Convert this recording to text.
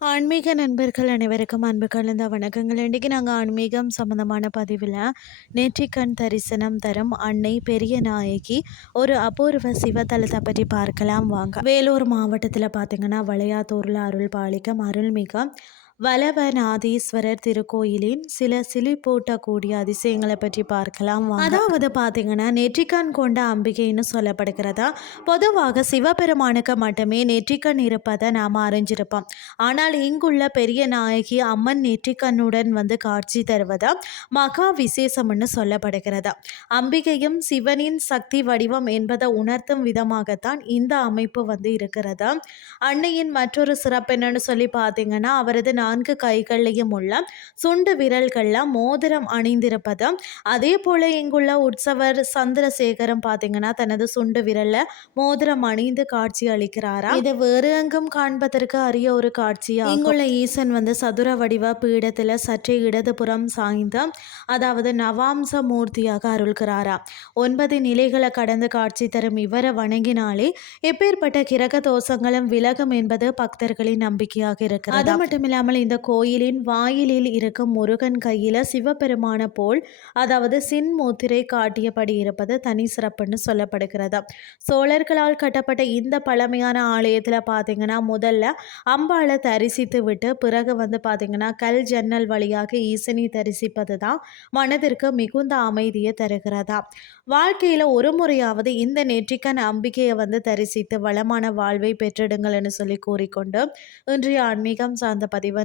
ஆன்மீக நண்பர்கள் அனைவருக்கும் அன்பு கலந்த வணக்கங்கள். இன்றைக்கி நாங்கள் ஆன்மீகம் சம்மந்தமான பதிவில் நெற்றிக்கண் தரிசனம் தரும் அன்னை பெரிய நாயகி ஒரு அபூர்வ சிவத்தலத்தை பற்றி பார்க்கலாம் வாங்க. வேலூர் மாவட்டத்தில் பார்த்திங்கன்னா வளையாத்தூரில் அருள் பாலிக்கம் அருள்மிகம் வலவநாதீஸ்வரர் திருக்கோயிலின் சில சிலிப்பூட்டக்கூடிய அதிசயங்களை பற்றி பார்க்கலாம் அதாவது பார்த்தீங்கன்னா நெற்றிக்கண் கொண்ட அம்பிகைன்னு சொல்லப்படுகிறதா? பொதுவாக சிவபெருமானுக்கு மட்டுமே நெற்றிக்கண் இருப்பதை நாம் அறிஞ்சிருப்போம். ஆனால் இங்குள்ள பெரிய நாயகி அம்மன் நெற்றிக்கண்ணுடன் வந்து காட்சி தருவதா? மகா விசேஷம்னு சொல்லப்படுகிறதா? அம்பிகையும் சிவனின் சக்தி வடிவம் என்பதை உணர்த்தும் விதமாகத்தான் இந்த அமைப்பு வந்து இருக்கிறதா? அன்னையின் மற்றொரு சிறப்பு என்னன்னு சொல்லி பார்த்தீங்கன்னா அவரது நான்கு கைகள்லையும் உள்ள சுண்டு விரல்கள்ல மோதிரம் அணிந்திருப்பதும் அதே போல இங்குள்ள உற்சவர் சந்திரசேகரம் பார்த்தீங்கன்னா தனது சுண்டு விரல்ல மோதிரம் அணிந்து காட்சி அளிக்கிறாரா? இது வேறு எங்கும் காண்பதற்கு அரிய ஒரு காட்சியா இங்குள்ள ஈசன் வந்து சதுர வடிவ பீடத்துல சற்றே இடதுபுறம் சாய்ந்து அதாவது நவாம்ச மூர்த்தியாக அருள்கிறாரா. ஒன்பது நிலைகளை கடந்து காட்சி தரும் இவரை வணங்கினாலே எப்பேற்பட்ட கிரக தோஷங்களும் விலகும் என்பது பக்தர்களின் நம்பிக்கையாக இருக்கிறது. அது மட்டும் இல்லாமல் ஆனால் இந்த கோயிலின் வாயிலில் இருக்கும் முருகன் கையில் சிவபெருமான போல் அதாவது சின் மூத்திரை காட்டியபடி இருப்பது தனி சிறப்புன்னு சொல்லப்படுகிறது. சோழர்களால் கட்டப்பட்ட இந்த பழமையான ஆலயத்தில் பார்த்தீங்கன்னா முதல்ல அம்பாளை தரிசித்து விட்டு பிறகு வந்து பார்த்தீங்கன்னா கல் ஜன்னல் வழியாக ஈசனி தரிசிப்பது தான் மனதிற்கு மிகுந்த அமைதியை தருகிறதா. வாழ்க்கையில் ஒரு முறையாவது இந்த நெற்றிக்கன் நம்பிக்கையை வந்து தரிசித்து வளமான வாழ்வை பெற்றிடுங்கள்னு சொல்லி கூறிக்கொண்டு இன்றைய ஆன்மீகம் சார்ந்த பதிவை